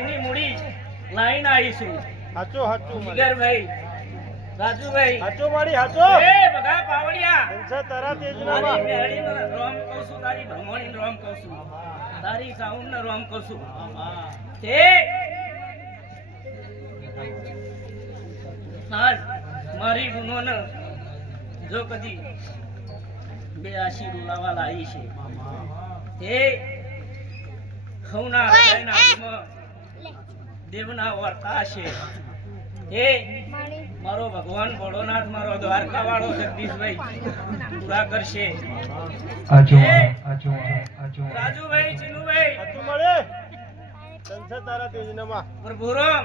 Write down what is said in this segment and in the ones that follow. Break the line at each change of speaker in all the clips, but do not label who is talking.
એની મૂડી લાઈન આવીશું
હાચો હાચો મારી.
જીગરભાઈ રાજુભાઈ.
હાચો મારી હાચો.
એ બગા પાવડિયા.
કંસા તારા તેજના મારી
મેહડી રોમ કહું છું તારી ભમોણીનો રોમ કહું છું. તારી સાઉન્ડનો રોમ કહું છું. તે આજ મારી ગુનોને જો કદી બે આશી રૂલાવા લાવી છે. તે ખવના હૃદયના દેવના વર્તા છે. હે મારો ભગવાન ભોળોનાથ મારો દ્વારકા વાળો જગદીશભાઈ પૂરા કરશે. રાજુભાઈ ચિનુભાઈ.
હાચું મળે? તારા તેજના
પ્રભુરામ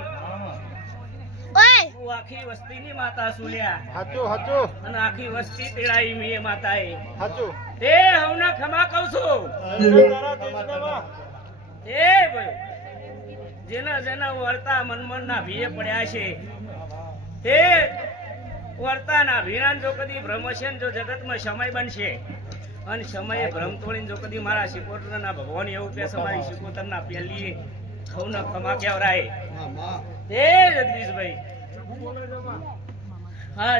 હું આખી વસ્તીની માતા સુલ્યા
હાચું હાચું.
અને આખી વસ્તી તેડાઈ મી માતાએ.
હાચું.
તે હવના ખમા કહું છું. એ ભાઈ જેના જેના વર્તા મનમનના ભીએ પડ્યા છે તે વર્તાના ભીણાન જો કદી ભ્રમશે જો જગતમાં સમય બનશે. અને સમયે ભ્રમ તોડીને જો કદી મારા શિકોતરના ભગવાન એવું કે મારી શિકોતરના પહેલી ખવના ખમા કેવરાય. તે જગદીશભાઈ. હા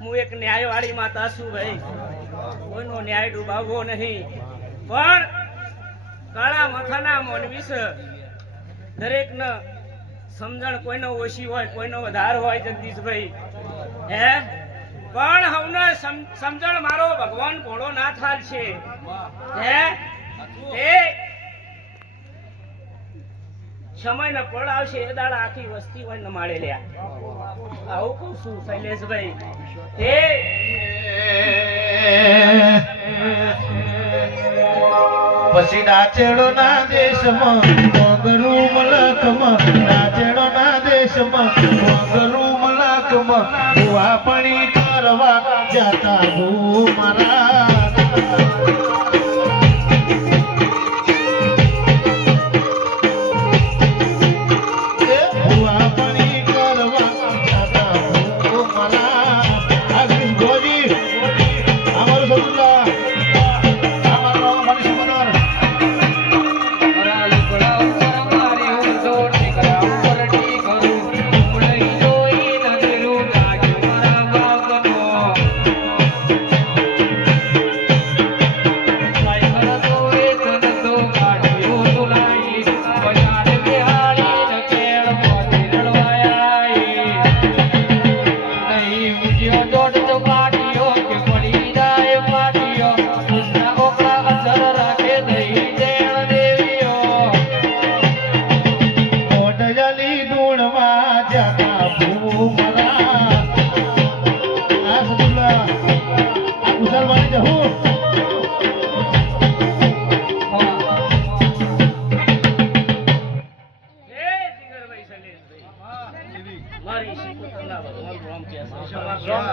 હું એક ન્યાયવાળી માતા છું ભાઈ. કોઈનો ન્યાય ડૂબાવવો નહીં. પણ કાળા મથાના મોનવીશ દરેકને સમજણ કોઈનો ઓછી હોય, કોઈનો વધાર હોય જગદીશભાઈ. હે? પણ હવને સમજણ મારો ભગવાન ભોળો ના થાલ છે. હે? એ સમય ને પડ આવશે, એ દાડા આખી વસ્તી હોય ને માળે લ્યા. આવું કહું છું, શૈલેષભાઈ. એ
પછી નાચેડો ના દેશમાં મોગરું મલકમાં. નાચેડો ના દેશમાં મોગરું મલકમાં. ભુવા પણી કરવા જાતા ભૂ મારા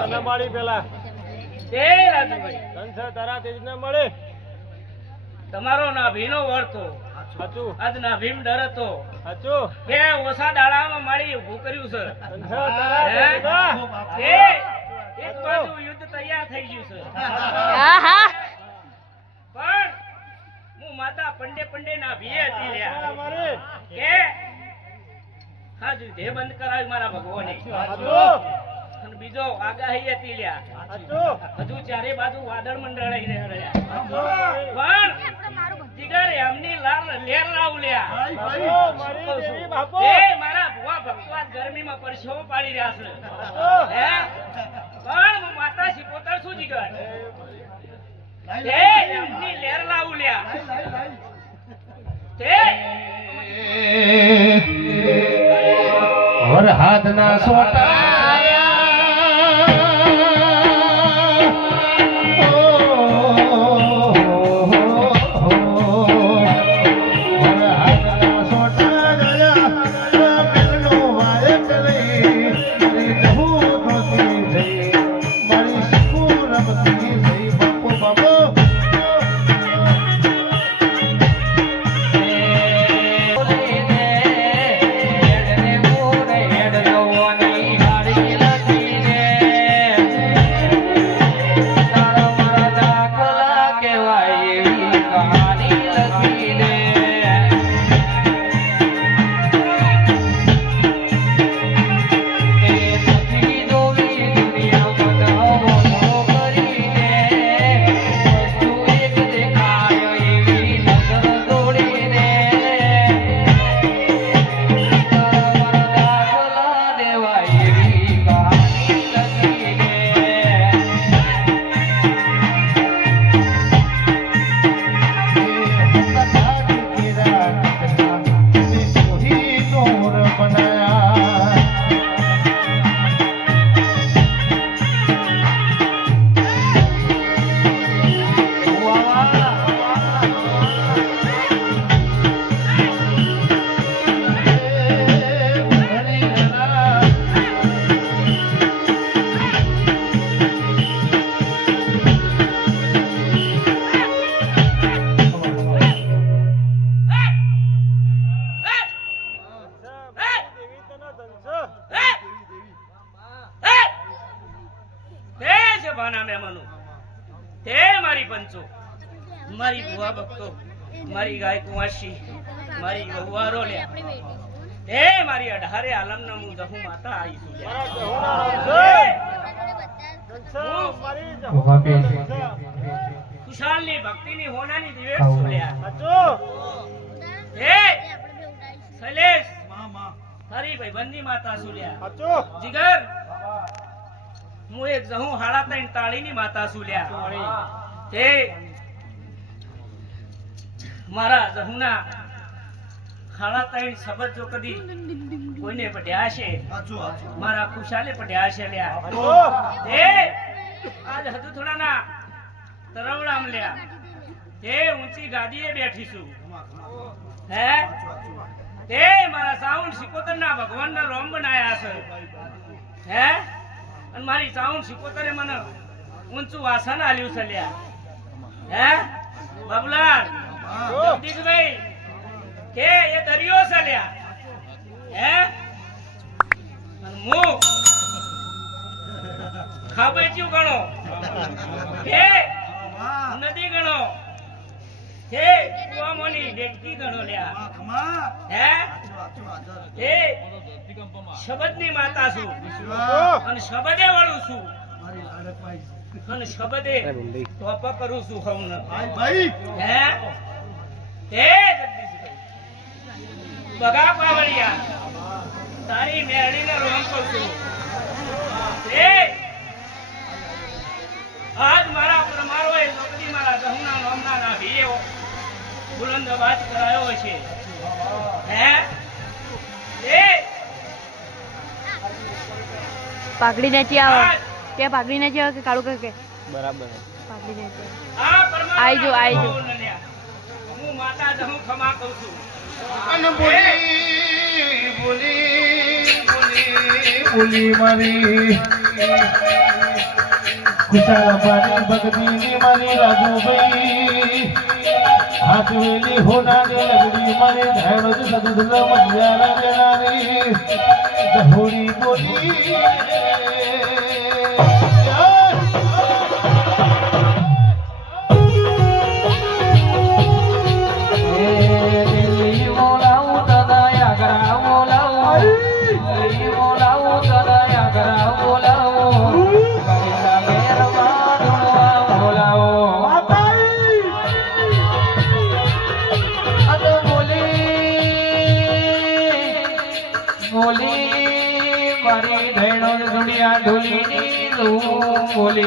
તને પેલા.
રાજુભાઈ.
મળે.
તમારો નાભીનો વળતો
હાચું
આજ નાભીમ ડરતો
હાચું
કે ઓછા દાડામાં મારી ઊભું કર્યું છે.
કંસા તારા
હે?
તેજના
એ એક બાજુ યુદ્ધ તૈયાર થઈ ગયું છે. પણ હું માતા પંડે પંડે ના ભીએ હતી કે હાજુ ધે બંધ કરાવ્યું મારા ભગવાને. અને બીજો આગાહી હતી લ્યા. હજુ ચારે બાજુ વાદળ મંડળાઈ રહ્યા પણ જીગર એમની લાલ લેર લાવ લ્યા.
મારી
એ મારા ભુવા ભક્તવાદ ગરમીમાં પરસેવો પાડી રહ્યા છે. હે? પણ હું માતા શીખોતર છું જીગર? તે એમની લેર લાવ લ્યા. તે
વર હાથના સોટા વર
કુંવાસી મારી વહુવારો લે એ મારી અઢારે આલમના હું જહુ માતા આવી છું લે.
ની ભક્તિ
ની
હોના ની
ખુશાલની ભક્તિની હોનાની દિવેટ છું લ્યા.
સાચું
હે શૈલેષ તારી ભાઈબંધની માતા છું લ્યા.
સાચું
જીગર હું એક જહું હાડા તાળી તાળીની માતા છું લ્યા. તે મારા જહુના ખાણા તાઈ શબ્દ જો કદી કોઈને પઢ્યા છે? મારા ખુશાલે પઢ્યા છે લ્યા. એ આજ હજુ થોડાના તરવડામ લ્યા. તે ઊંચી ગાદીએ બેઠી છું હે તે મારા સાઉન્ડ સિકોતરના ભગવાનના રોમ બનાયા છે. હે? અને મારી સાઉન્ડ સિકોતરે મને ઊંચું વાસન આલ્યું છે લ્યા. હે? બાબુલાલ જગદીશભાઈ કે એ દરિયો છે લ્યા. હે? હું ખાબેચ્યું ગણો? હે નદી ગણો? હે કુવામોની ડેટકી ગણો લ્યા. હે? હે શબદની માતા છું. અને શબદે વળું છું. અને શબદે ટોપા કરું છું હમને હે? હે જગદીશભાઈ. બગા પાવળિયા. તારી મેળીને રોમ કરશું હે. આજ મારા પરમારો એ નોકરી મારા ગહુના નામના ના ભીએ બુલંદ વાત કરાયો છે. હે. હે.
પાઘડી નથી આવે. કે પાઘડી નથી આવે કે કાળું કે કે? બરાબર. પાઘડી નથી આવે. આઈ જો, આઈ જો.
હું નલ્યા. હું માતા ખમા કહું છું.
અને બોલી બોલી બોલી બોલી મારી. ખુશા પાણી ભગતીની મારી જ બોલી.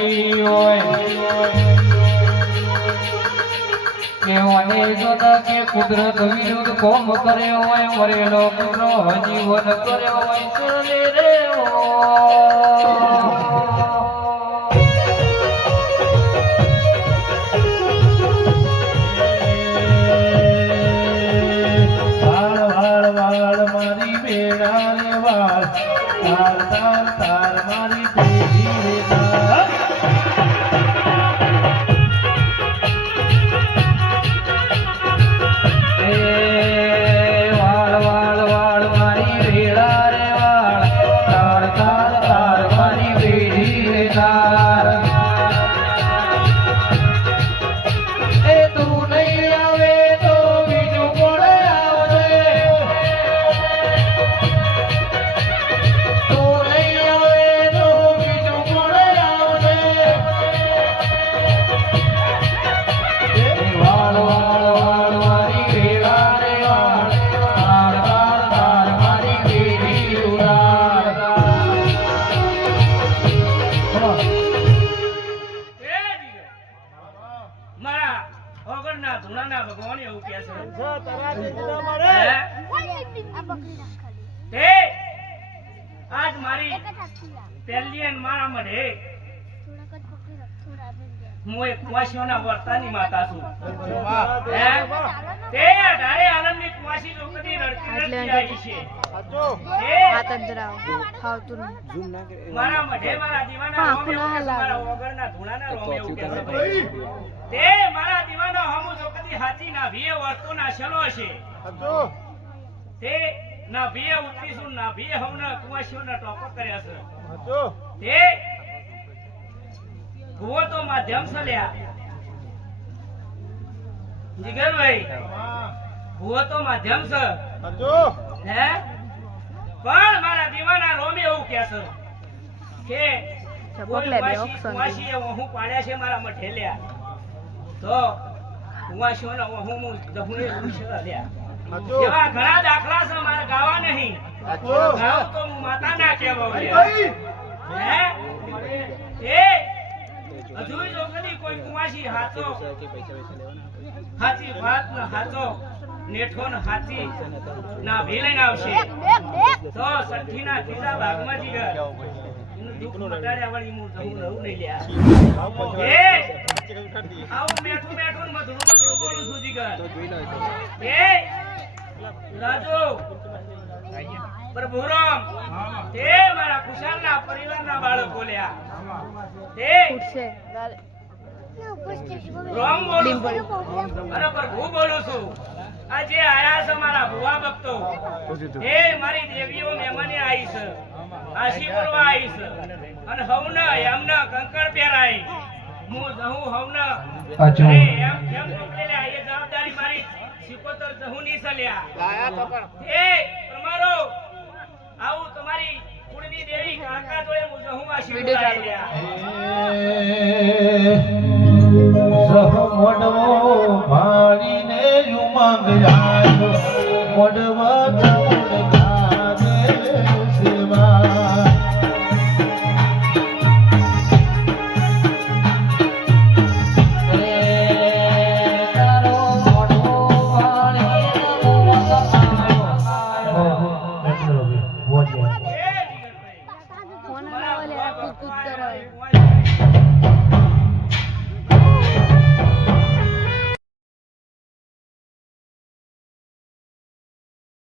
તું બોલી હોય કહેવાય જો કે કુદરત વિરુદ્ધ કોમ કર્યો હોય મરેલો પુત્રો જીવન કર્યો હોય વાળ. તાર તાર તાર મારી પેઢી તે
આજ મારી પહેલી અને મારા મને. હું એક કુવાસીઓના વર્તાની માતા છું. તે અઢારે આલમની કુવાસી જો રડતી રડતી આવી છે.
સાચું.
તે
હાથ જ ધરાવો ફાવતું નહીં.
મારા મઢે મારા દીવાના રોમ મારા વગરના ધૂણાના રોમ. તે મારા દીવાનો હમુ જો હાથી ના ભીએ વર્તો ના છેલો છે. તે ના ભીએ ઉતરીશું ના ભીએ હમણાં કુવાસીઓના ટોપો કર્યા છે. તે કુવો તો માધ્યમ સલ્યા જીગરભાઈ કુવો તો માધ્યમ છે. હે? પણ મારા દીવાના રોમ એવું કે છે કે
પકડે બે ઓપ્શન
વાસીએ પાડ્યા છે મારા મઠેલ્યા તો હું એવા ઘણા દાખલા છે મારે ગાવા નહીં. ગાઉં તો હું માતા ના કહેવાય હે? એ હજુ જો કદી કોઈ કુમાસી હાચો. હાચી વાત ને હાચો. નેઠો ને હાચી. ના ભી લઈને આવશે. તો સઠ્ઠી ના ત્રીજા ભાગમાં જીગર. દુઃખ મટાડ્યા વળી હું જવું રહું નહીં લ્યા. એ આવું મેઠું મેઠું મધુરું મધુરું બોલું છું જીગર? એ રાજુ. પ્રભુરામ તે મારા કુશાલના પરિવારના બાળકો લ્યા તે.
ઉઠશે
રોમ બોલું છું. પ્રભુ બોલું છું. આજે આયા છે મારા ભુવા ભક્તો. એ મારી દેવીઓ મહેમાને આવી છે. આશી કરવા આવી છે. અને હવના યમના કંકણ પહેરાય. મારી. સિકોતર જહું આવું તમારી કુળની દેવી હું જહું
આ
મોડવા